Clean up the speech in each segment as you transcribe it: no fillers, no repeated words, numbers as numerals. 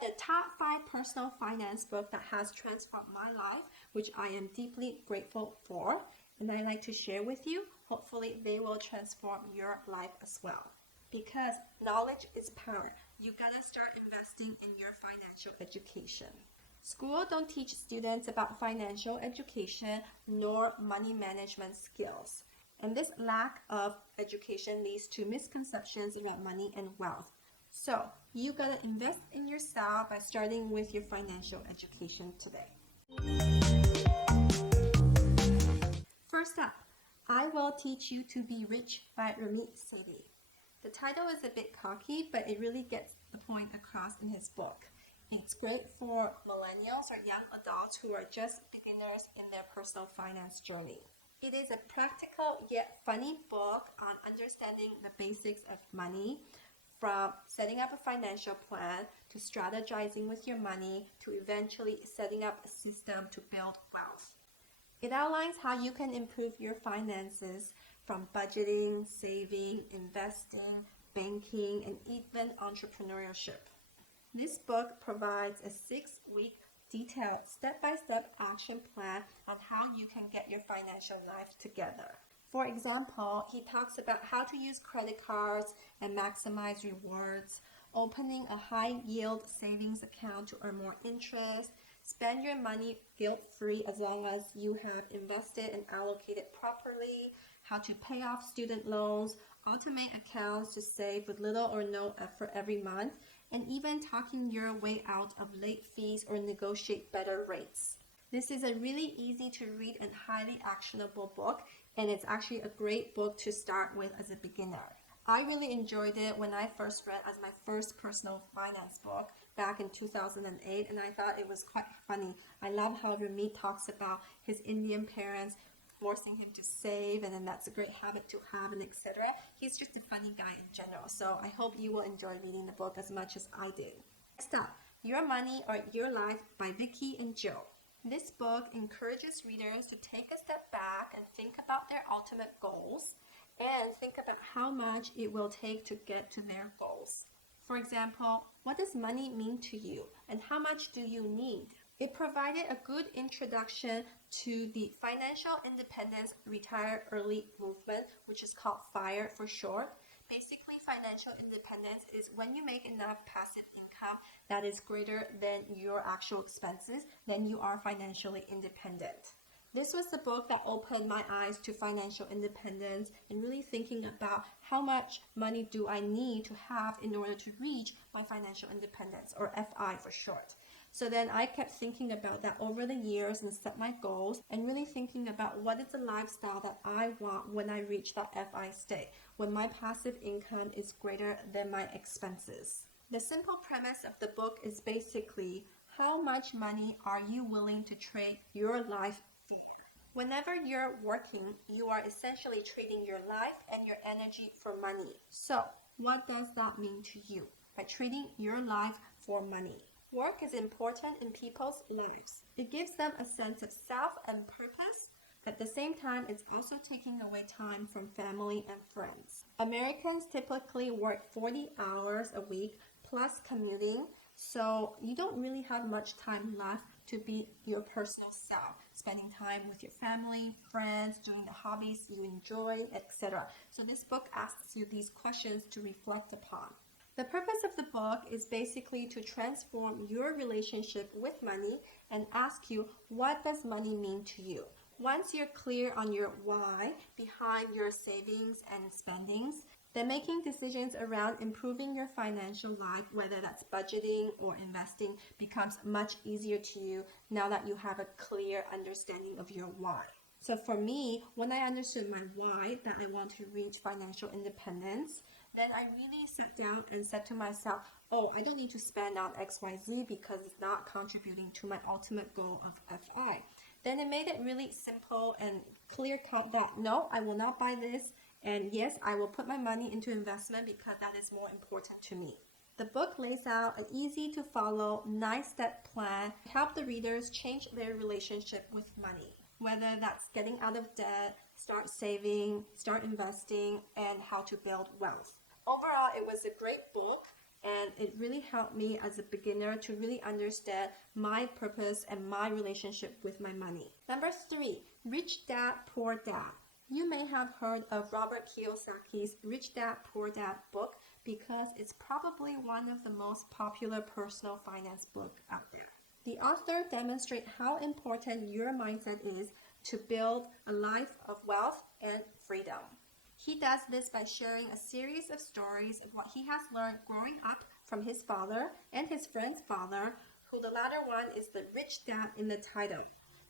the top 5 personal finance book that has transformed my life, which I am deeply grateful for, and I like to share with you. Hopefully, they will transform your life as well. Because knowledge is power. You gotta start investing in your financial education. School don't teach students about financial education nor money management skills. And this lack of education leads to misconceptions about money and wealth. So, you gotta invest in yourself by starting with your financial education today. First up, I Will Teach You to Be Rich by Ramit Sethi. The title is a bit cocky, but it really gets the point across in his book. It's great for millennials or young adults who are just beginners in their personal finance journey. It is a practical yet funny book on understanding the basics of money, from setting up a financial plan to strategizing with your money to eventually setting up a system to build wealth. It outlines how you can improve your finances from budgeting, saving, investing, banking, and even entrepreneurship. This book provides a 6-week detailed step-by-step action plan on how you can get your financial life together. For example, he talks about how to use credit cards and maximize rewards, opening a high-yield savings account to earn more interest, spend your money guilt-free as long as you have invested and allocated properly, how to pay off student loans, automate accounts to save with little or no effort every month, and even talking your way out of late fees or negotiate better rates. This is a really easy to read and highly actionable book, and it's actually a great book to start with as a beginner. I really enjoyed it when I first read as my first personal finance book back in 2008, and I thought it was quite funny. I love how Ramit talks about his Indian parents forcing him to save, and then that's a great habit to have, and etc. He's just a funny guy in general, so I hope you will enjoy reading the book as much as I did. Next up, Your Money or Your Life by Vicky and Joe. This book encourages readers to take a step back and think about their ultimate goals and think about how much it will take to get to their goals. For example, what does money mean to you and how much do you need? It provided a good introduction to the Financial Independence Retire Early movement, which is called FIRE for short. Basically, financial independence is when you make enough passive income that is greater than your actual expenses, then you are financially independent. This was the book that opened my eyes to financial independence and really thinking about how much money do I need to have in order to reach my financial independence, or FI for short. So then I kept thinking about that over the years and set my goals and really thinking about what is the lifestyle that I want when I reach that FI state, when my passive income is greater than my expenses. The simple premise of the book is basically, how much money are you willing to trade your life for? Whenever you're working, you are essentially trading your life and your energy for money. So, what does that mean to you by trading your life for money? Work is important in people's lives. It gives them a sense of self and purpose. At the same time, it's also taking away time from family and friends. Americans typically work 40 hours a week plus commuting, so you don't really have much time left to be your personal self, spending time with your family, friends, doing the hobbies you enjoy, etc. So this book asks you these questions to reflect upon. The purpose of the book is basically to transform your relationship with money and ask you, what does money mean to you? Once you're clear on your why behind your savings and spendings, then making decisions around improving your financial life, whether that's budgeting or investing, becomes much easier to you now that you have a clear understanding of your why. So for me, when I understood my why, that I want to reach financial independence, then I really sat down and said to myself, oh, I don't need to spend on XYZ because it's not contributing to my ultimate goal of FI. Then it made it really simple and clear cut that no, I will not buy this. And yes, I will put my money into investment because that is more important to me. The book lays out an easy to follow 9-step plan to help the readers change their relationship with money, whether that's getting out of debt, start saving, start investing, and how to build wealth. Overall, it was a great book and it really helped me as a beginner to really understand my purpose and my relationship with my money. Number 3, Rich Dad, Poor Dad. You may have heard of Robert Kiyosaki's Rich Dad, Poor Dad book because it's probably one of the most popular personal finance books out there. The author demonstrates how important your mindset is to build a life of wealth and freedom. He does this by sharing a series of stories of what he has learned growing up from his father and his friend's father, who the latter one is the rich dad in the title.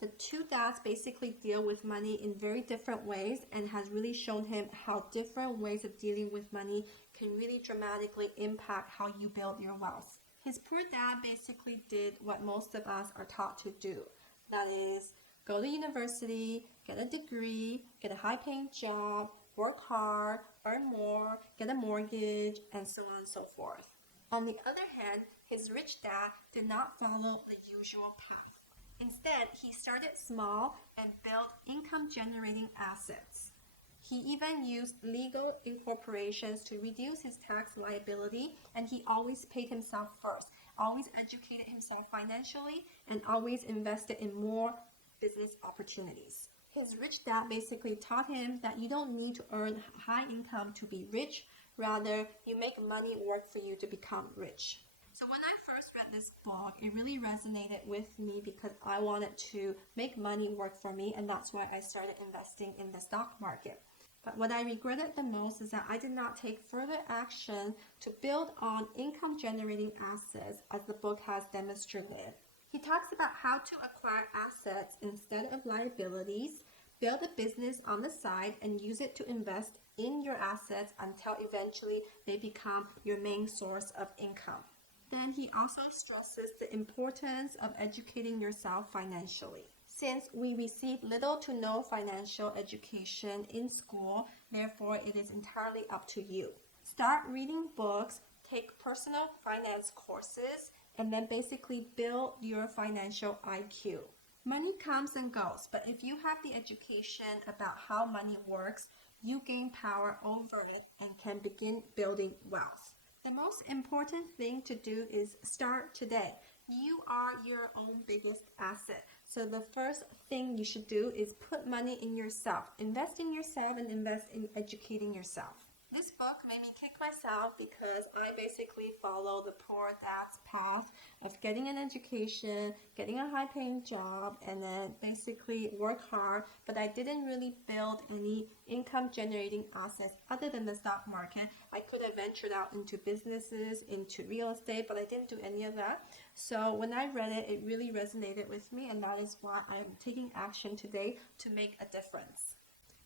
The two dads basically deal with money in very different ways and has really shown him how different ways of dealing with money can really dramatically impact how you build your wealth. His poor dad basically did what most of us are taught to do. That is, go to university, get a degree, get a high-paying job, work hard, earn more, get a mortgage, and so on and so forth. On the other hand, his rich dad did not follow the usual path. Instead, he started small and built income-generating assets. He even used legal incorporations to reduce his tax liability, and he always paid himself first, always educated himself financially, and always invested in more business opportunities. His rich dad basically taught him that you don't need to earn high income to be rich, rather you make money work for you to become rich. So when I first read this book, it really resonated with me because I wanted to make money work for me, and that's why I started investing in the stock market. But what I regretted the most is that I did not take further action to build on income generating assets as the book has demonstrated. He talks about how to acquire assets instead of liabilities, build a business on the side, and use it to invest in your assets until eventually they become your main source of income. Then he also stresses the importance of educating yourself financially. Since we receive little to no financial education in school, therefore it is entirely up to you. Start reading books, take personal finance courses, and then basically build your financial IQ. Money comes and goes, but if you have the education about how money works, you gain power over it and can begin building wealth. The most important thing to do is start today. You are your own biggest asset. So the first thing you should do is put money in yourself. Invest in yourself and invest in educating yourself. This book made me kick myself because I basically follow the poor dad's path of getting an education, getting a high-paying job, and then basically work hard, but I didn't really build any income-generating assets other than the stock market. I could have ventured out into businesses, into real estate, but I didn't do any of that. So when I read it, it really resonated with me, and that is why I'm taking action today to make a difference.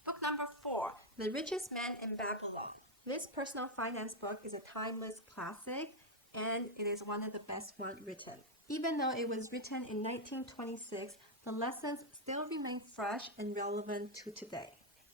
Book number 4, The Richest Man in Babylon. This personal finance book is a timeless classic, and it is one of the best ones written. Even though it was written in 1926, the lessons still remain fresh and relevant to today.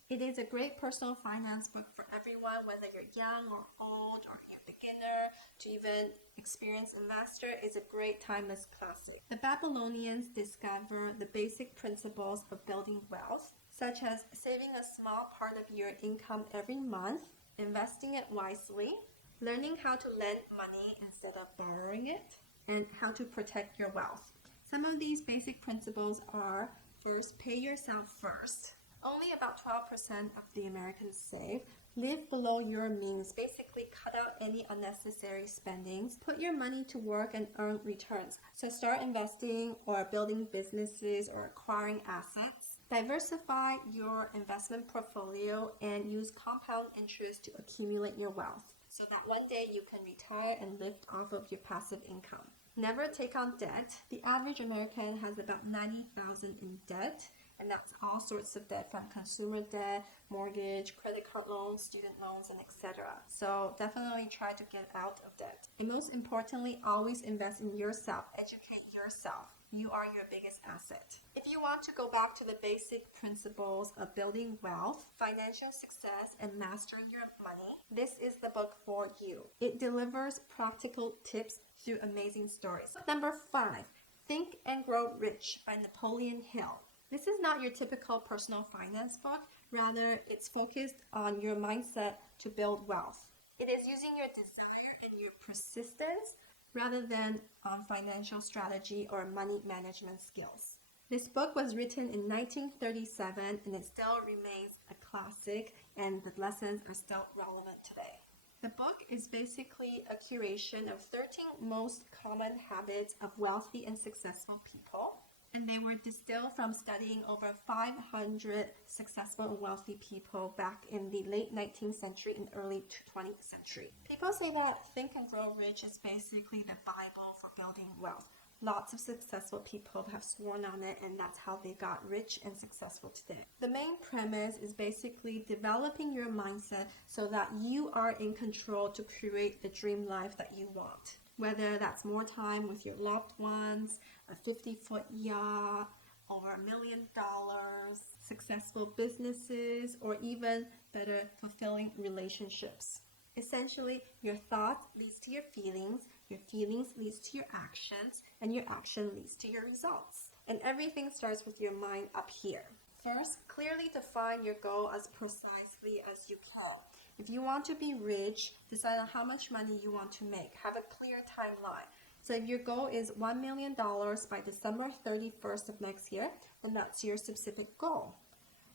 It is a great personal finance book for everyone, whether you're young or old or you're a beginner to even experienced investor. It's a great timeless classic. The Babylonians discover the basic principles of building wealth, such as saving a small part of your income every month, investing it wisely, learning how to lend money instead of borrowing it, and how to protect your wealth. Some of these basic principles are: first, pay yourself first. Only about 12% of the Americans save. Live below your means. Basically, cut out any unnecessary spendings. Put your money to work and earn returns. So start investing or building businesses or acquiring assets. Diversify your investment portfolio and use compound interest to accumulate your wealth so that one day you can retire and live off of your passive income. Never take on debt. The average American has about $90,000 in debt, and that's all sorts of debt, from consumer debt, mortgage, credit card loans, student loans, and etc. So definitely try to get out of debt. And most importantly, always invest in yourself. Educate yourself. You are your biggest asset. If you want to go back to the basic principles of building wealth, financial success, and mastering your money, this is the book for you. It delivers practical tips through amazing stories. Number 5, Think and Grow Rich by Napoleon Hill. This is not your typical personal finance book. Rather, it's focused on your mindset to build wealth. It is using your desire in your persistence rather than on financial strategy or money management skills. This book was written in 1937 and it still remains a classic, and the lessons are still relevant today. The book is basically a curation of 13 most common habits of wealthy and successful people, and they were distilled from studying over 500 successful and wealthy people back in the late 19th century and early 20th century. People say that Think and Grow Rich is basically the Bible for building wealth. Lots of successful people have sworn on it, and that's how they got rich and successful today. The main premise is basically developing your mindset so that you are in control to create the dream life that you want. Whether that's more time with your loved ones, a 50-foot yacht, or $1 million, successful businesses, or even better, fulfilling relationships. Essentially, your thought leads to your feelings leads to your actions, and your action leads to your results. And everything starts with your mind up here. First, clearly define your goal as precisely as you can. If you want to be rich, decide on how much money you want to make. Have a clear timeline. So if your goal is $1 million by December 31st of next year, then that's your specific goal.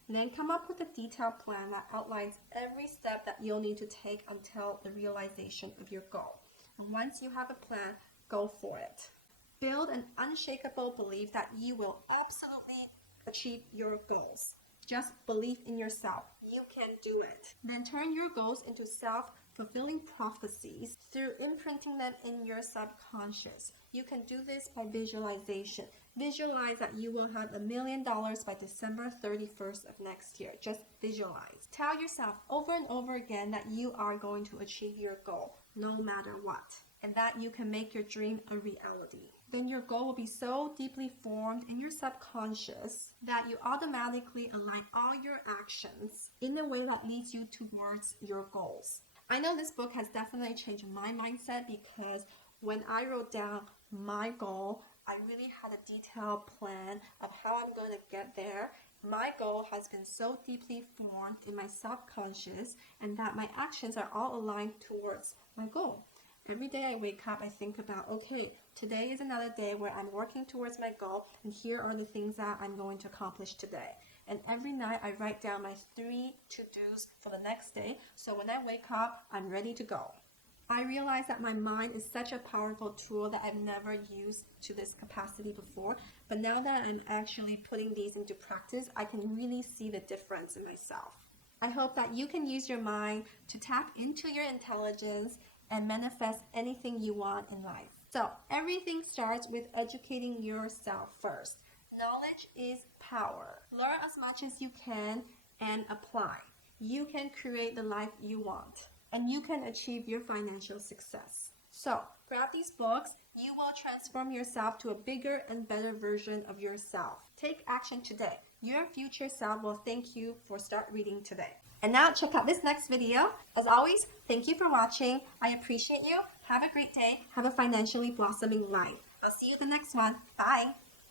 And then come up with a detailed plan that outlines every step that you'll need to take until the realization of your goal. And once you have a plan, go for it. Build an unshakable belief that you will absolutely achieve your goals. Just believe in yourself. You can do it. Then turn your goals into self-fulfilling prophecies through imprinting them in your subconscious. You can do this by visualization. Visualize that you will have $1 million by December 31st of next year. Just visualize. Tell yourself over and over again that you are going to achieve your goal, no matter what, and that you can make your dream a reality. Then your goal will be so deeply formed in your subconscious that you automatically align all your actions in a way that leads you towards your goals. I know this book has definitely changed my mindset because when I wrote down my goal, I really had a detailed plan of how I'm going to get there. My goal has been so deeply formed in my subconscious, and that my actions are all aligned towards my goal. Every day I wake up, I think about, okay, today is another day where I'm working towards my goal, and here are the things that I'm going to accomplish today. And every night I write down my 3 to-dos for the next day, so when I wake up, I'm ready to go. I realize that my mind is such a powerful tool that I've never used to this capacity before, but now that I'm actually putting these into practice, I can really see the difference in myself. I hope that you can use your mind to tap into your intelligence and manifest anything you want in life. So everything starts with educating yourself first. Knowledge is power. Learn as much as you can and apply. You can create the life you want, and you can achieve your financial success. So grab these books. You will transform yourself to a bigger and better version of yourself. Take action today. Your future self will thank you for start reading today. And now check out this next video. As always, thank you for watching. I appreciate you. Have a great day. Have a financially blossoming life. I'll see you in the next one. Bye.